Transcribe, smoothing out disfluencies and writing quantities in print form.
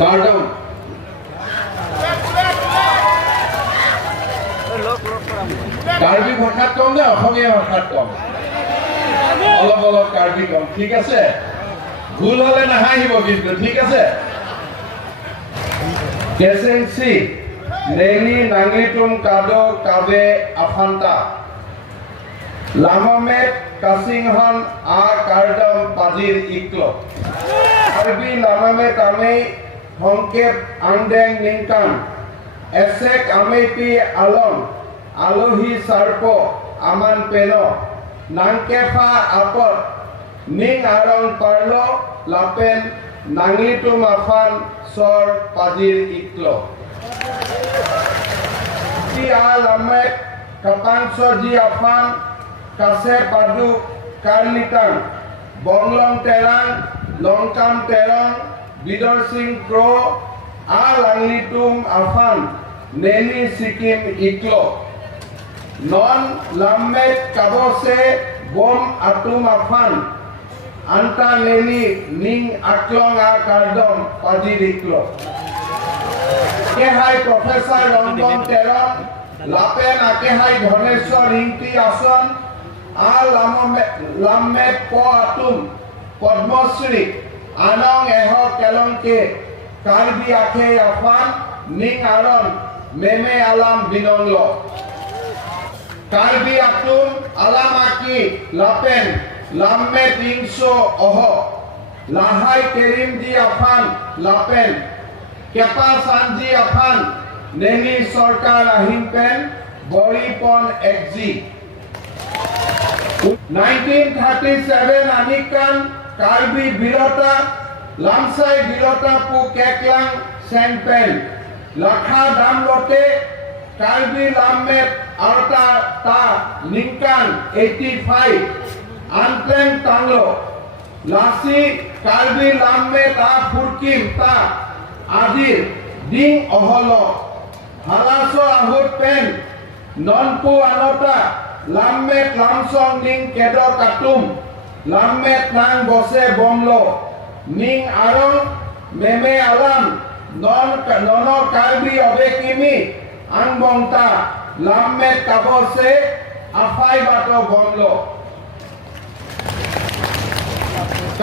কাৰ্ডম কাৰ্বি ভাষাত কম নে অসমীয়া ভাষাত কম অলপ অলপ কাৰ্বি কম ঠিক আছে ভুল হলে নাহাঁহিব কিন্তু ঠিক আছে কেসেনসি নেনি নাংলিতুম কাদো কাবে আফান্তা লামামেট কাসিংহান আ কাৰ্ডম পাজিৰ ইকলো কাৰ্বি লামামেট আমে হংকেপ আংডেং নিংকান এসেক আমেপি আলম আলোহি সার্প আমান পেনো নাংকেফা আপত নিং আরং পারলো লাপেন নাংলিটু মাফান সর পাজির ইকলো জি আলামেক কাপাংস জি আফান কাসে পাদু কার্লিটাং বংলং তেরাং লংকাম তেরং বিদর সিং ক্রো আলাংলিটুম Affan নেনি Sikkim ইকলো non lamet kabose bom atum afan anta neni ning aklong a kardom padiriklo ke hai professor rondon teron lapen ake hai dhoneshwar ringti ason a lamet po atum padmashri anong eho kelongke karbi ake afan ning aron meme alam binonglo Karbi atum alamaki lapen lamme tingso oho lahai kerim di afan lapen kepa sanji afan neni sorkar ahimpen boripon exi 1937 anikan Karbi birota lamsai birota pu keklang sengpen lakha dam lote Karbi lamet arta ta ningkan 85 anteng tanglo lasi Karbi lamet ta furkim ta adir ding oholo halaso ahut pen nonpu anota lamet lamsong ning kedo katum lamet nang bose bomlo ning arong meme alam nono Karbi obekimi Angbongta lamet kabose afai bato bonlo